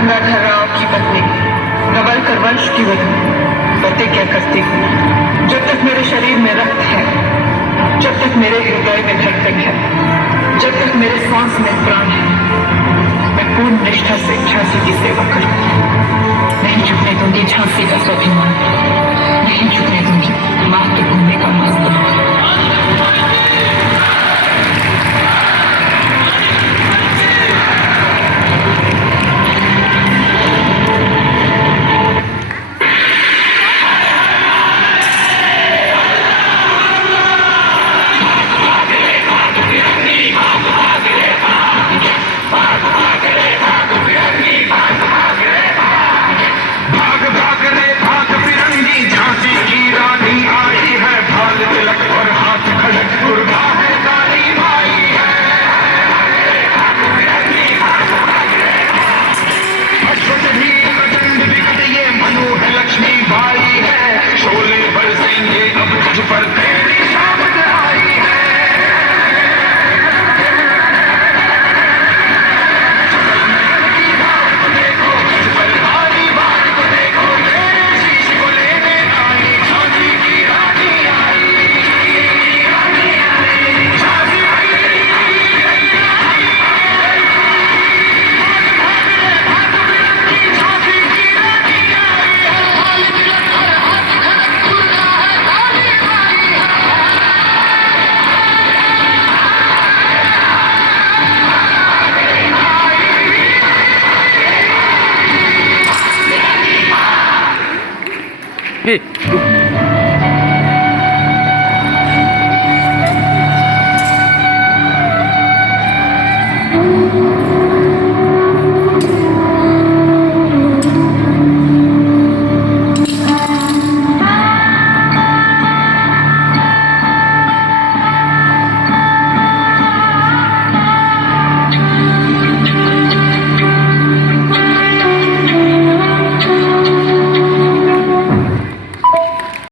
गंगाधर राव की पत्नी, नवलकर वंश की वधू प्रतिज्ञा करती हूँ, जब तक मेरे शरीर में रक्त है, जब तक मेरे हृदय में धड़कन है, जब तक मेरे सांस में प्राण है, मैं पूर्ण निष्ठा से झांसी की सेवा करूंगी। नहीं झुकने दूंगी झांसी का स्वाभिमान, नहीं झुकने दूंगी मातृभूमि का मस्तक। Hey,